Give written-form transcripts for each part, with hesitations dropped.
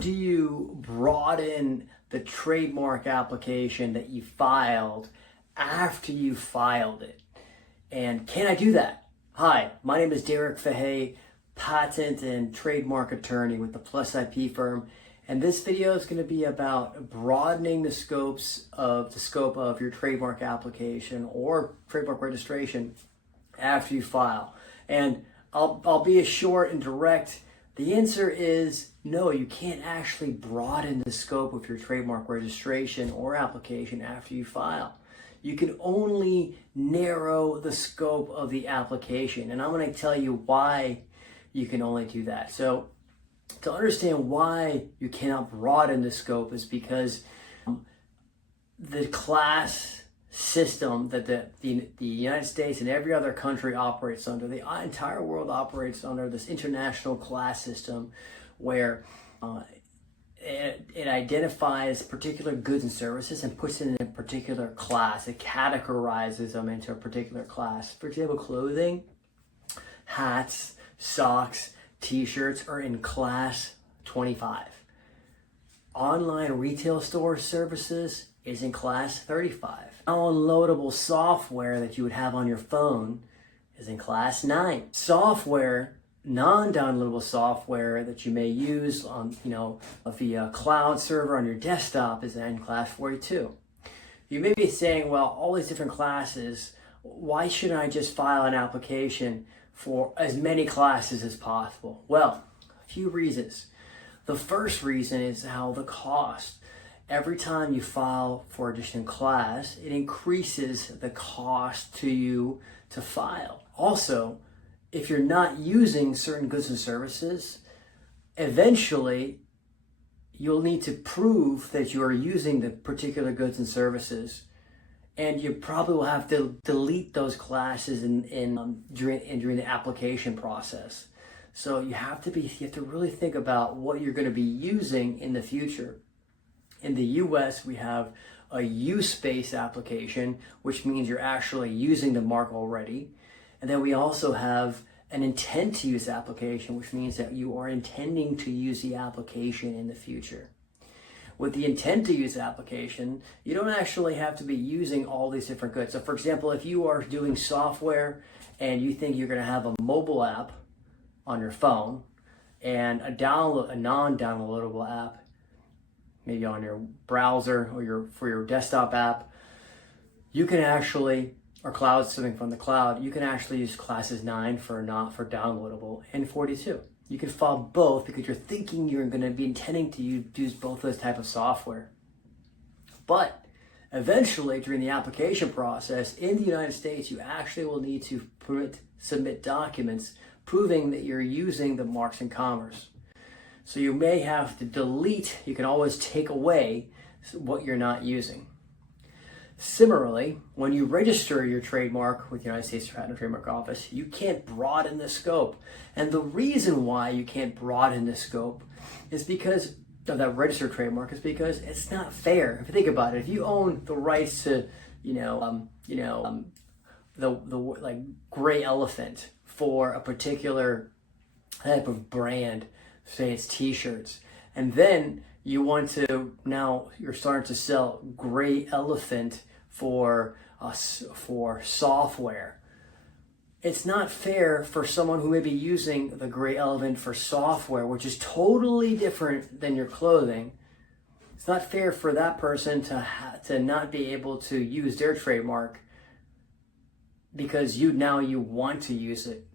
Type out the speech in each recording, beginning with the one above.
do you broaden the trademark application that you filed after you filed it? And can I do that? Hi, my name is Derek Fah, patent and trademark attorney with the Plus IP firm. And this video is going to be about broadening the scope of your trademark application or trademark registration after you file. And I'll be as short and direct. The answer is no, you can't actually broaden the scope of your trademark registration or application after you file. You can only narrow the scope of the application. And I'm going to tell you why you can only do that. So to understand why you cannot broaden the scope is because the class system that the United States and every other country operates under, the entire world operates under this international class system where it identifies particular goods and services and puts it in a particular class. It categorizes them into a particular class. For example, clothing, hats, socks, t-shirts are in class 25. Online retail store services is in class 35. Downloadable software that you would have on your phone is in class 9. Software, non-downloadable software that you may use on, via cloud server on your desktop is in class 42. You may be saying, well, all these different classes, why shouldn't I just file an application for as many classes as possible? Well, a few reasons. The first reason is how the cost. Every time you file for a different class, it increases the cost to you to file. Also, if you're not using certain goods and services, eventually you'll need to prove that you are using the particular goods and services. And you probably will have to delete those classes during the application process. So you have to really think about what you're going to be using in the future. In the US, we have a use-based application, which means you're actually using the mark already. And then we also have an intent to use application, which means that you are intending to use the application in the future. With the intent to use application, you don't actually have to be using all these different goods. So for example, if you are doing software and you think you're going to have a mobile app on your phone and a non-downloadable app, maybe on your browser or for your desktop app, you can actually, or cloud something from the cloud, you can actually use classes 9 for downloadable and 42. You can file both because you're thinking you're going to be intending to use both those type of software. But eventually, during the application process in the United States, you actually will need to submit documents proving that you're using the marks in commerce. So you may have to delete, you can always take away what you're not using. Similarly, when you register your trademark with the United States Patent and Trademark Office, you can't broaden the scope. And the reason why you can't broaden the scope is because of that registered trademark is because it's not fair. If you think about it, if you own the rights to, the gray elephant for a particular type of brand, say it's t-shirts, and then you want to, now you're starting to sell gray elephant for software. It's not fair for someone who may be using the gray elephant for software, which is totally different than your clothing. It's not fair for that person to not be able to use their trademark because you want to use it,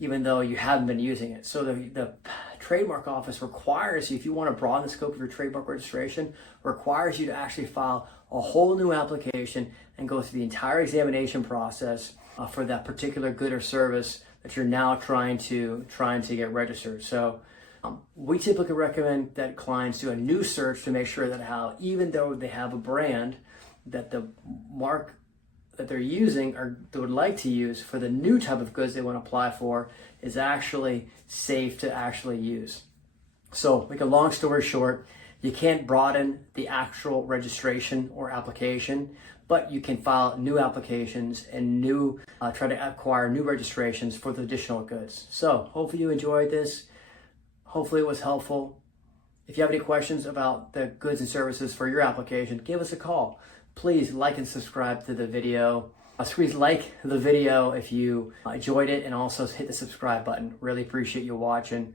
even though you haven't been using it. So the Trademark Office requires you, if you want to broaden the scope of your trademark registration, requires you to actually file a whole new application and go through the entire examination process for that particular good or service that you're now trying to get registered. So we typically recommend that clients do a new search to make sure that even though they have a brand, that the mark that they're using or they would like to use for the new type of goods they want to apply for is actually safe to actually use. So, make a long story short, you can't broaden the actual registration or application, but you can file new applications and try to acquire new registrations for the additional goods. So, hopefully you enjoyed this. Hopefully it was helpful. If you have any questions about the goods and services for your application, give us a call. Please like and subscribe to the video. Please like the video if you enjoyed it, and also hit the subscribe button. Really appreciate you watching.